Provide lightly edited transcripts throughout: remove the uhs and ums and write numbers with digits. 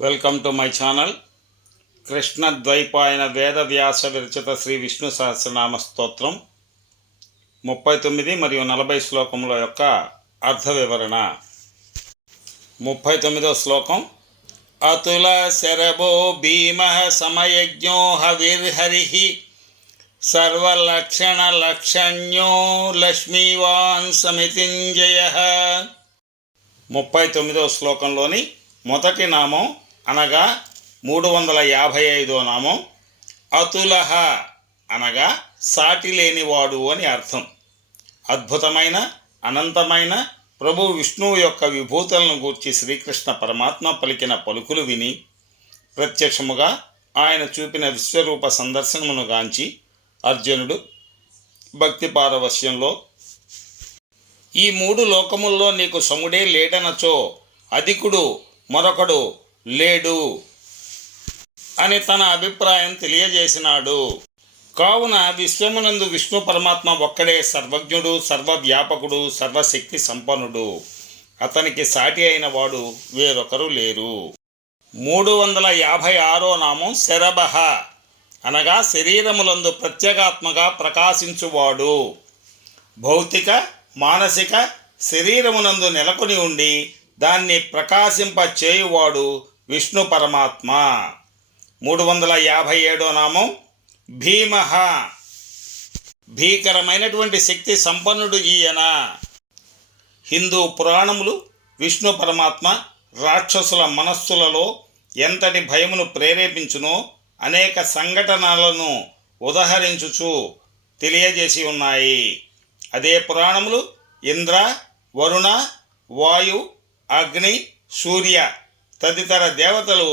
Welcome to my channel. Krishna Dvaipayana వేద వ్యాస విరచిత శ్రీ విష్ణు సహస్రనామ స్తోత్రం 39 మరియు 40 శ్లోకముల యొక్క అర్థ వివరణ. 39వ శ్లోకం. అతుల శరభో భీమ సమయజ్ఞో హవిర్హరి సర్వలక్షణ లక్షణ్యో లక్ష్మీవాన్ సమితింజయ. 39వ శ్లోకంలోని మొదటి నామం అనగా 355వ నామం అతులహ అనగా సాటి లేనివాడు అని అర్థం. అద్భుతమైన అనంతమైన ప్రభు విష్ణువు యొక్క విభూతులను గూర్చి శ్రీకృష్ణ పరమాత్మ పలికిన పలుకులు విని ప్రత్యక్షముగా ఆయన చూపిన విశ్వరూప సందర్శనమును గాంచి అర్జునుడు భక్తి పారవశ్యంలో ఈ 3 లోకముల్లో నీకు సముడే లేడనచో అధికుడు మరొకడు లేడు అని తన అభిప్రాయం తెలియజేసినాడు. కావున విశ్వమునందు విష్ణు పరమాత్మ ఒక్కడే సర్వజ్ఞుడు, సర్వవ్యాపకుడు, సర్వశక్తి సంపన్నుడు. అతనికి సాటి అయిన వాడు వేరొకరు లేరు. 356వ నామం శరభః అనగా శరీరములందు ప్రత్యేగాత్మగా ప్రకాశించువాడు. భౌతిక మానసిక శరీరమునందు నెలకొని ఉండి దాన్ని ప్రకాశింప చేయువాడు విష్ణు పరమాత్మ. 357వ నామం భీమః. భీకరమైనటువంటి శక్తి సంపన్నుడు ఈయన. హిందూ పురాణములు విష్ణు పరమాత్మ రాక్షసుల మనస్సులలో ఎంతటి భయమును ప్రేరేపించునో అనేక సంఘటనలను ఉదహరించుచు తెలియజేసి ఉన్నాయి. అదే పురాణములు ఇంద్ర, వరుణ, వాయు, అగ్ని, సూర్య తదితర దేవతలు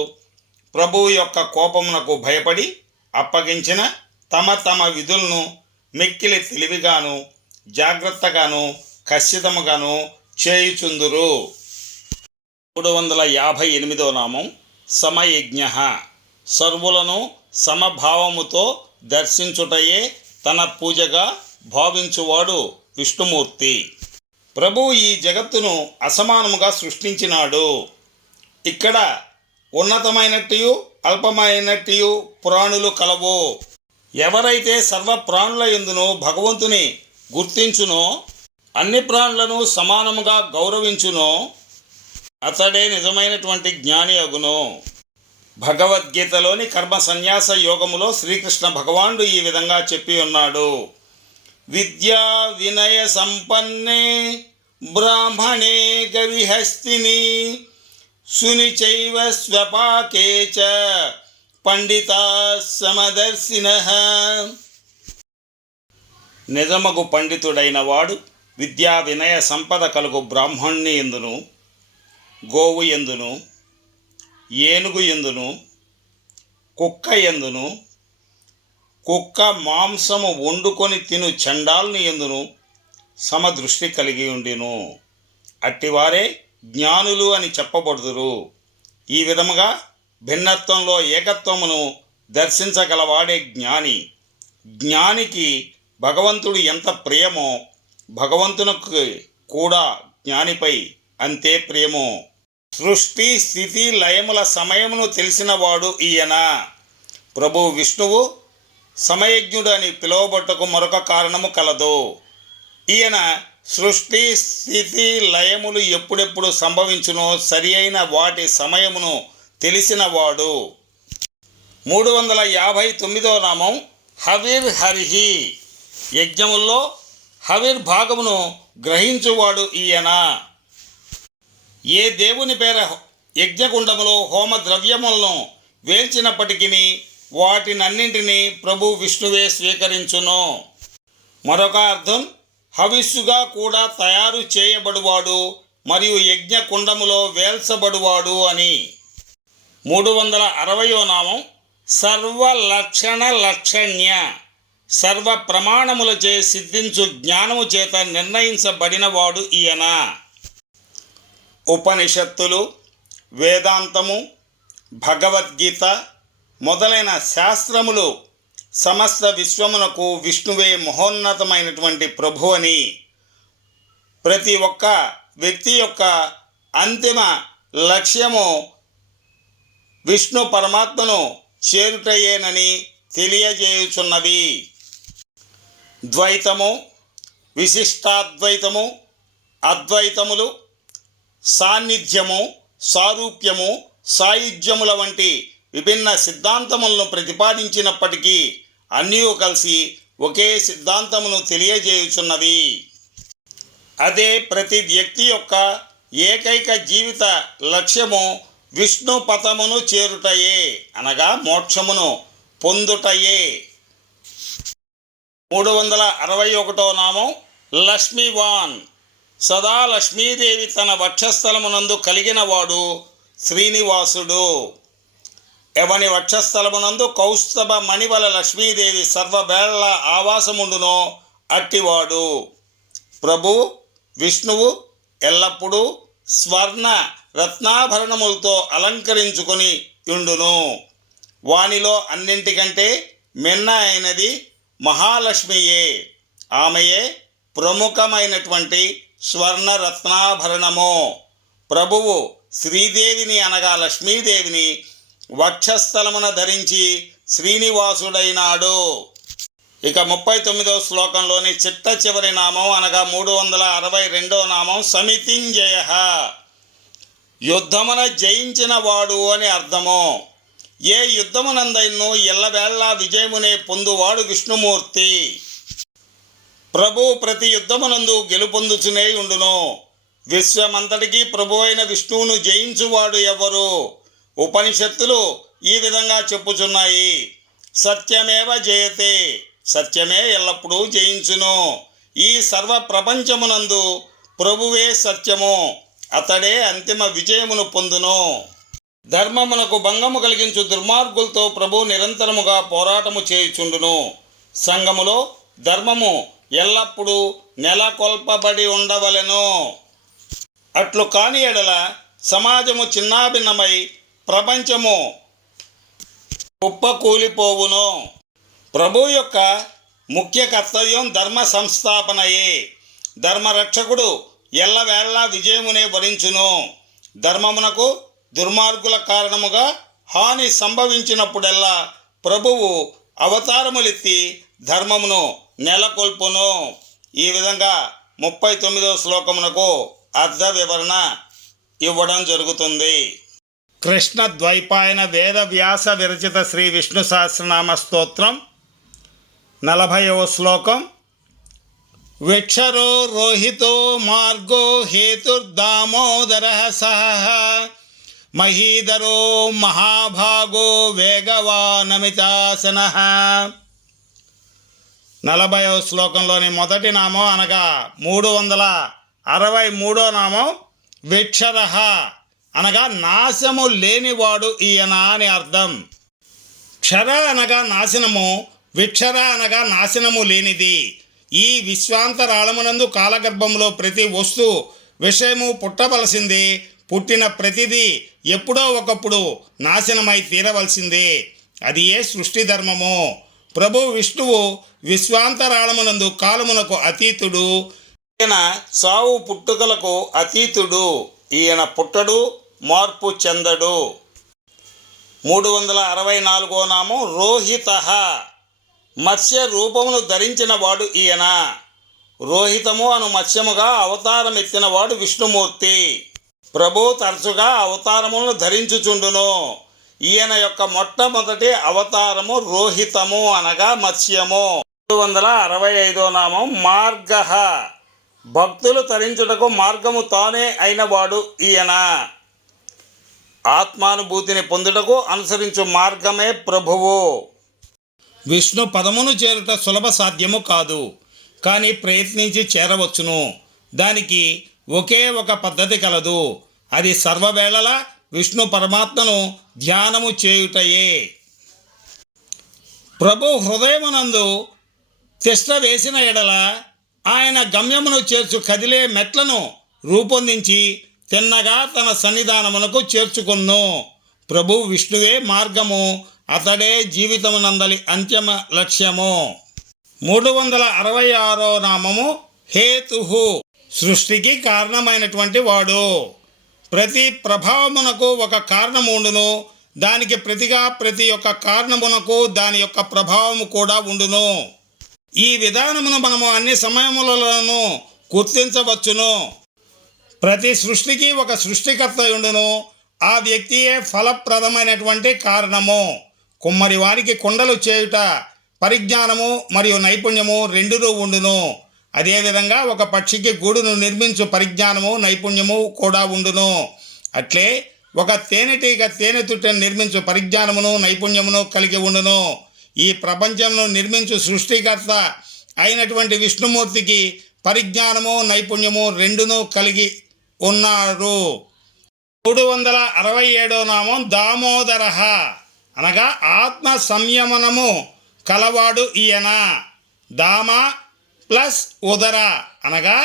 ప్రభువు యొక్క కోపమునకు భయపడి అప్పగించిన తమ విధులను మిక్కిలి తెలివిగాను జాగ్రత్తగాను ఖచ్చితముగాను చేయుచుందురు. 358వ నామం సమయజ్ఞ. సర్వులను సమభావముతో దర్శించుటయే తన పూజగా భావించువాడు విష్ణుమూర్తి. ప్రభువు ఈ జగత్తును అసమానముగా సృష్టించినాడు. ఇక్కడ ఉన్నతమైనట్టు అల్పమైనట్టు ప్రాణులు కలవు. ఎవరైతే సర్వ ప్రాణుల యందును భగవంతుని గుర్తించునో, అన్ని ప్రాణులను సమానముగా గౌరవించునో అతడే నిజమైనటువంటి జ్ఞాని అగును. భగవద్గీతలోని కర్మ సన్యాస యోగములో శ్రీకృష్ణ భగవానుడు ఈ విధంగా చెప్పి ఉన్నాడు. విద్యా వినయ సంపన్నే బ్రాహ్మణే గవిహస్తిని సునిచైవ స్వపాకే చ పండితా సమదర్శినః. నిజమగు పండితుడైన వాడు విద్యా వినయ సంపద కలుగు బ్రాహ్మణుని యందును, గోవు యందును, ఏనుగు యందును, కుక్క యందును, కుక్క మాంసము వండుకొని తిను చండాలుని యందును సమదృష్టి కలిగి ఉండిను. అట్టివారే జ్ఞానులు అని చెప్పబడుదురు. ఈ విధముగా భిన్నత్వంలో ఏకత్వమును దర్శించగలవాడే జ్ఞాని. జ్ఞానికి భగవంతుడు ఎంత ప్రియమో భగవంతునికి కూడా జ్ఞానిపై అంతే ప్రేమో. సృష్టి స్థితి లయముల సమయమును తెలిసినవాడు ఈయన. ప్రభు విష్ణువు సమయజ్ఞుడు అని పిలువబట్టుకు మరొక కారణము కలదు. ఈయన సృష్టి స్థితి లయములు ఎప్పుడెప్పుడు సంభవించునో సరి అయిన వాటి సమయమును తెలిసినవాడు. 359వ నామం హవిర్హరి. యజ్ఞముల్లో హవిర్భాగమును గ్రహించువాడు ఈయన. ఏ దేవుని పేర యజ్ఞకుండములో హోమ ద్రవ్యములను వేల్చినప్పటికీ వాటినన్నింటినీ ప్రభు విష్ణువే స్వీకరించును. మరొక అర్థం హవిస్సుగా కూడా తయారు చేయబడువాడు మరియు యజ్ఞకుండములో వేల్చబడువాడు అని. 360వ నామం సర్వలక్షణ లక్షణ్య. సర్వ ప్రమాణములచే సిద్ధించు జ్ఞానము చేత నిర్ణయించబడినవాడు ఈయన. ఉపనిషత్తులు, వేదాంతము, భగవద్గీత మొదలైన శాస్త్రములు సమస్త విశ్వమునకు విష్ణువే మహోన్నతమైనటువంటి ప్రభు అని, ప్రతి ఒక్క వ్యక్తి యొక్క అంతిమ లక్ష్యము విష్ణు పరమాత్మను చేరుటయేనని తెలియజేయుచున్నవి. ద్వైతము, విశిష్టాద్వైతము, అద్వైతములు, సాన్నిధ్యము, సారూప్యము, సాయుధ్యముల వంటి విభిన్న సిద్ధాంతములను ప్రతిపాదించినప్పటికీ అన్నీ కలిసి ఒకే సిద్ధాంతమును తెలియజేయుచున్నవి. అదే ప్రతి వ్యక్తి యొక్క ఏకైక జీవిత లక్ష్యము విష్ణు పదమును చేరుటయే, అనగా మోక్షమును పొందుటయే. 361వ నామం లక్ష్మీవాన్. సదా లక్ష్మీదేవి తన వక్షస్థలమునందు కలిగినవాడు శ్రీనివాసుడు. ఎవని వక్షస్థలమునందు కౌస్తభ మణివల లక్ష్మీదేవి సర్వవేళ ఆవాసముండునో అట్టివాడు. ప్రభు విష్ణువు ఎల్లప్పుడూ స్వర్ణ రత్నాభరణములతో అలంకరించుకొని యుండును. వానిలో అన్నింటికంటే మిన్న అయినది మహాలక్ష్మియే. ఆమెయే ప్రముఖమైనటువంటి స్వర్ణ రత్నాభరణము. ప్రభువు శ్రీదేవిని అనగా లక్ష్మీదేవిని వక్షస్థలమున ధరించి శ్రీనివాసుడైనాడు. ఇక 39వ శ్లోకంలోని చిట్ట చివరి నామం అనగా 362వ నామం సమితింజయ. యుద్ధమున జయించిన వాడు అని అర్థము. ఏ యుద్ధమునందైనను ఎల్లవేళలా విజయమునే పొందువాడు విష్ణుమూర్తి. ప్రభు ప్రతి యుద్ధమునందు గెలుపొందుచునే ఉండును. విశ్వమంతటికీ ప్రభు అయిన విష్ణువును జయించువాడు ఎవరు? ఉపనిషత్తులు ఈ విధంగా చెప్పుచున్నాయి. సత్యమేవ జయతే, సత్యమే ఎల్లప్పుడూ జయించును. ఈ సర్వ ప్రపంచమునందు ప్రభువే సత్యము, అతడే అంతిమ విజయమును పొందును. ధర్మమునకు భంగము కలిగించు దుర్మార్గులతో ప్రభు నిరంతరముగా పోరాటము చేయుచుండును. సంఘములో ధర్మము ఎల్లప్పుడూ నెలకొల్పబడి ఉండవలెను. అట్లు కాని ఎడల సమాజము చిన్నాభిన్నమై ప్రపంచము కుప్పకూలిపోవును. ప్రభు యొక్క ముఖ్య కర్తవ్యం ధర్మ సంస్థాపనయే. ధర్మరక్షకుడు ఎల్లవేళలా విజయమునే వరించును. ధర్మమునకు దుర్మార్గుల కారణముగా హాని సంభవించినప్పుడెల్లా ప్రభువు అవతారములెత్తి ధర్మమును నెలకొల్పును. ఈ విధంగా 39వ శ్లోకమునకు అర్థ వివరణ ఇవ్వడం జరుగుతుంది. కృష్ణ ద్వైపాయన వేద వ్యాస విరచిత శ్రీ విష్ణు సహస్రనామ స్తోత్రం 40వ శ్లోకం. విక్షరో రోహితో మార్గో హేతుర్దామోదర సహ మహీధరో మహాభాగో వేగవానమితాసన. 40వ శ్లోకంలోని మొదటి నామం అనగా 363వ నామం విక్షర అనగా నాశము లేనివాడు ఈయన అని అర్థం. క్షర అనగా నాశనము, విక్షర అనగా నాశనము లేనిది. ఈ విశ్వాంతరాళమునందు కాలగర్భంలో ప్రతి వస్తువు విషయము పుట్టవలసిందే. పుట్టిన ప్రతిదీ ఎప్పుడో ఒకప్పుడు నాశనమై తీరవలసిందే. అది ఏ సృష్టి ధర్మము. ప్రభు విష్ణువు విశ్వాంతరాళమునందు కాలమునకు అతీతుడు. ఈయన సావు పుట్టుకలకు అతీతుడు. ఈయన పుట్టడు, మార్పు చెందడు. 364వ నామం రోహిత. మత్స్య రూపమును ధరించిన వాడు ఈయన. రోహితము అను మత్స్యముగా అవతారం ఎత్తినవాడు విష్ణుమూర్తి. ప్రభు తరచుగా అవతారములను ధరించుచుండును. ఈయన యొక్క మొట్టమొదటి అవతారము రోహితము అనగా మత్స్యము. 365వ నామం మార్గ. భక్తులు తరించుటకు మార్గము తానే అయినవాడు ఈయన. ఆత్మానుభూతిని పొందుటకు అనుసరించు మార్గమే ప్రభువు. విష్ణు పదమును చేరుట సులభ సాధ్యము కాదు, కానీ ప్రయత్నించి చేరవచ్చును. దానికి ఒకే ఒక పద్ధతి కలదు. అది సర్వవేళలా విష్ణు పరమాత్మను ధ్యానము చేయుటయే. ప్రభు హృదయమునందు తిష్ట వేసిన ఎడల ఆయన గమ్యమును చేర్చు కదిలే మెట్లను రూపొందించి తిన్నగా తన సన్నిధానమునకు చేర్చుకొన్ను. ప్రభు విష్ణువే మార్గము, అతడే జీవితమునందలి అంతిమ లక్ష్యము. 366వ నామము హేతుహు. సృష్టికి కారణమైనటువంటి వాడు. ప్రతి ప్రభావమునకు ఒక కారణముండును. దానికి ప్రతిగా ప్రతి ఒక్క కారణమునకు దాని యొక్క ప్రభావము కూడా ఉండును. ఈ విధానమును మనము అన్ని సమయములలోనూ గుర్తించవచ్చును. ప్రతి సృష్టికి ఒక సృష్టికర్త ఉండును. ఆ వ్యక్తియే ఫలప్రదమైనటువంటి కారణము. కుమ్మరి వారికి కుండలు చేయుట పరిజ్ఞానము మరియు నైపుణ్యము రెండును ఉండును. అదేవిధంగా ఒక పక్షికి గూడును నిర్మించు పరిజ్ఞానము నైపుణ్యము కూడా ఉండును. అట్లే ఒక తేనెటీగ తేనెతుట్టెను నిర్మించు పరిజ్ఞానమును నైపుణ్యమును కలిగి ఉండును. ఈ ప్రపంచమును నిర్మించు సృష్టికర్త అయినటువంటి విష్ణుమూర్తికి పరిజ్ఞానము నైపుణ్యము రెండును కలిగి ఉన్నారు. 367వ నామం దామోదర, అనగా ఆత్మ సంయమనము కలవాడు ఈయన. దామ ప్లస్ ఉదర అనగా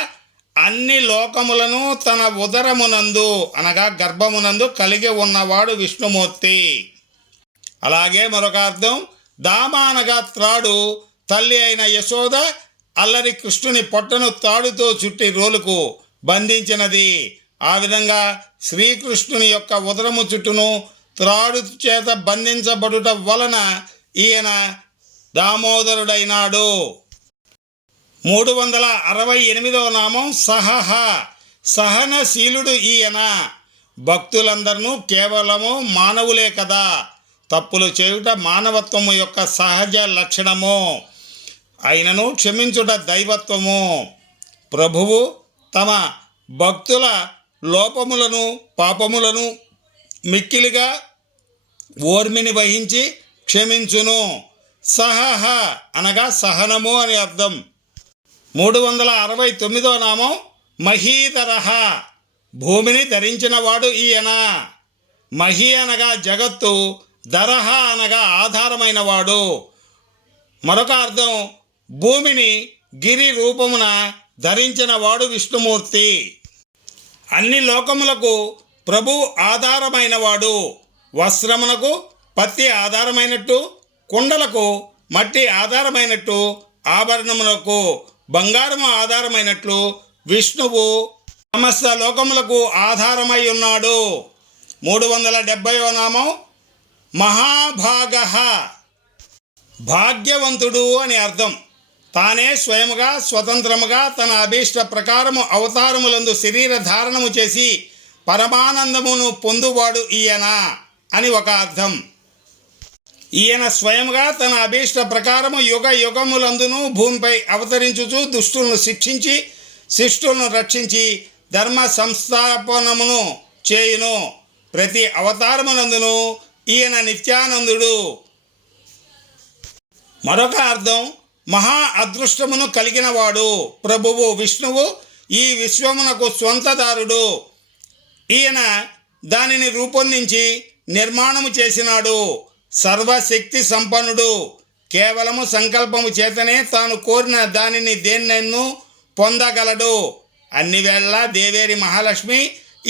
అన్ని లోకములను తన ఉదరమునందు అనగా గర్భమునందు కలిగి ఉన్నవాడు విష్ణుమూర్తి. అలాగే మరొక అర్థం, దామ అనగా త్రాడు. తల్లి అయిన యశోద అల్లరి కృష్ణుని పొట్టను తాడుతో చుట్టి రోలుకు బంధించినది. ఆ విధంగా శ్రీకృష్ణుని యొక్క ఉదరము చుట్టూను త్రాడు చేత బంధించబడుట వలన ఈయన దామోదరుడైనాడు. 368వ నామం సహహ, సహనశీలుడు ఈయన. భక్తులందరూ కేవలము మానవులే కదా, తప్పులు చేయుట మానవత్వము యొక్క సహజ లక్షణము. అయినను క్షమించుట దైవత్వము. ప్రభువు తమ భక్తుల లోపములను పాపములను మిక్కిలిగా ఓర్మిని వహించి క్షమించును. సహహ అనగా సహనము అని అర్థం. 369వ నామం మహీధరః, భూమిని ధరించినవాడు ఈయన. మహి అనగా జగత్తు, ధరః అనగా ఆధారమైనవాడు. మరొక అర్థం, భూమిని గిరి రూపమున ధరించినవాడు విష్ణుమూర్తి. అన్ని లోకములకు ప్రభు ఆధారమైనవాడు. వస్త్రమునకు పత్తి ఆధారమైనట్టు, కుండలకు మట్టి ఆధారమైనట్టు, ఆభరణములకు బంగారము ఆధారమైనట్లు విష్ణువు సమస్త లోకములకు ఆధారమై ఉన్నాడు. 370వ నామం మహాభాగః, భాగ్యవంతుడు అని అర్థం. తానే స్వయముగా స్వతంత్రముగా తన అభీష్ట ప్రకారము అవతారములందు శరీర ధారణము చేసి పరమానందమును పొందువాడు ఈయన అని ఒక అర్థం. ఈయన స్వయముగా తన అభీష్ట ప్రకారము యుగ యుగములందును భూమిపై అవతరించుచు దుష్టులను శిక్షించి శిష్టులను రక్షించి ధర్మ సంస్థాపనమును చేయును. ప్రతి అవతారమునందును ఈయన నిత్యానందుడు. మరొక అర్థం, మహా అదృష్టమును కలిగినవాడు. ప్రభువు విష్ణువు ఈ విశ్వమునకు స్వంతదారుడు. ఈయన దానిని రూపొందించి నిర్మాణము చేసినాడు. సర్వశక్తి సంపన్నుడు. కేవలము సంకల్పము చేతనే తాను కోరిన దానిని దేన్నెన్నూ పొందగలడు. అన్ని వేళలా దేవేరి మహాలక్ష్మి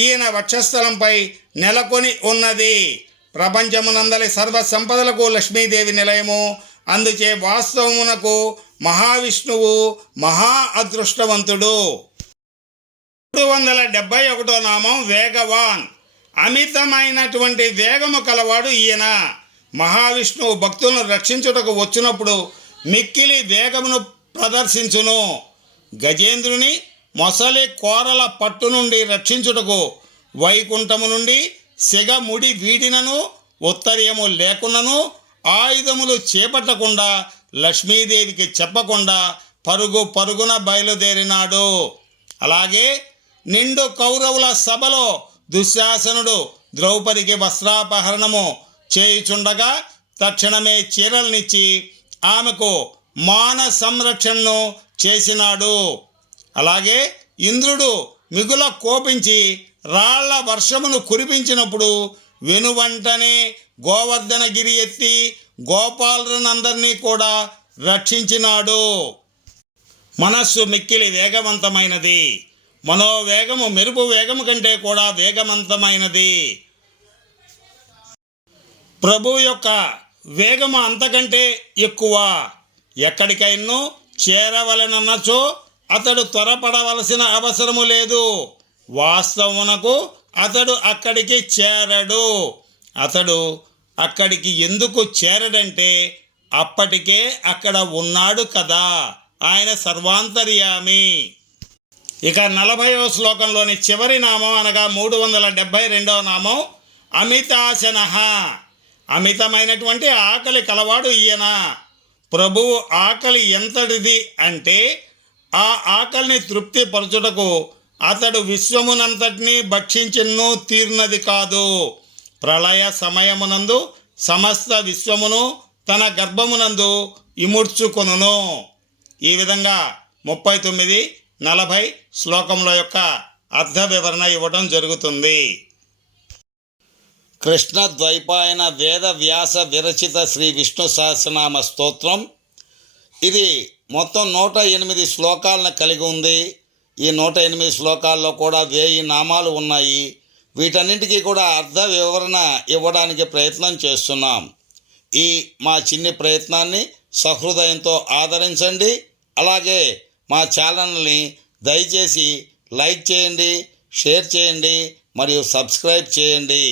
ఈయన వక్షస్థలంపై నెలకొని ఉన్నది. ప్రపంచమునందలి సర్వ సంపదలకు లక్ష్మీదేవి నిలయము. అందుచే వాస్తవమునకు మహావిష్ణువు మహా అదృష్టవంతుడు. 371వ నామం వేగవాన్, అమితమైనటువంటి వేగము కలవాడు ఈయన. మహావిష్ణువు భక్తులను రక్షించుటకు వచ్చినప్పుడు మిక్కిలి వేగమును ప్రదర్శించును. గజేంద్రుని మొసలి కోరల పట్టు నుండి రక్షించుటకు వైకుంఠము నుండి సిగముడి వీడినను ఉత్తరీయము లేకున్నను ఆయుధములు చేపట్టకుండా లక్ష్మీదేవికి చెప్పకుండా పరుగు పరుగున బయలుదేరినాడు. అలాగే నిండు కౌరవుల సభలో దుశ్శాసనుడు ద్రౌపదికి వస్త్రాపహరణము చేయుచుండగా తక్షణమే చీరలనిచ్చి ఆమెకు మాన సంరక్షణను చేసినాడు. అలాగే ఇంద్రుడు మిగుల కోపించి రాళ్ల వర్షమును కురిపించినప్పుడు వెనువంటనే గోవర్ధనగిరి ఎత్తి గోపాలునందరినీ కూడా రక్షించినాడు. మనస్సు మిక్కిలి వేగవంతమైనది. మనోవేగము మెరుపు వేగము కంటే కూడా వేగవంతమైనది. ప్రభు యొక్క వేగము అంతకంటే ఎక్కువ. ఎక్కడికైనా చేరవలనన్నచో అతడు త్వరపడవలసిన అవసరము లేదు. వాస్తవమునకు అతడు అక్కడికి చేరడు. అతడు అక్కడికి ఎందుకు చేరడంటే అప్పటికే అక్కడ ఉన్నాడు కదా, ఆయన సర్వాంతర్యామి. ఇక 40వ శ్లోకంలోని చివరి నామం అనగా 372వ నామం అమితాశనః. అమితమైనటువంటి ఆకలి కలవాడు ఈయన. ప్రభువు ఆకలి ఎంతటిది అంటే ఆ ఆకలిని తృప్తిపరచుటకు అతడు విశ్వమునంతటినీ భక్షించినను తీర్నది కాదు. ప్రళయ సమయమునందు సమస్త విశ్వమును తన గర్భమునందు ఇముడ్చుకొనును. ఈ విధంగా 39, 40 శ్లోకముల యొక్క అర్థ వివరణ ఇవ్వడం జరుగుతుంది. కృష్ణ ద్వైపాయన వేద వ్యాస విరచిత శ్రీ విష్ణు సహస్రనామ స్తోత్రం. ఇది మొత్తం 108 శ్లోకాలను కలిగి ఉంది. ఈ 108 శ్లోకాల్లో కూడా 1000 నామాలు ఉన్నాయి. వీటన్నింటికీ కూడా అర్థ వివరణ ఇవ్వడానికి ప్రయత్నం చేస్తున్నాం. ఈ మా చిన్ని ప్రయత్నాన్ని సహృదయంతో ఆదరించండి. అలాగే మా ఛానల్ని దయచేసి లైక్ చేయండి, షేర్ చేయండి మరియు సబ్స్క్రైబ్ చేయండి.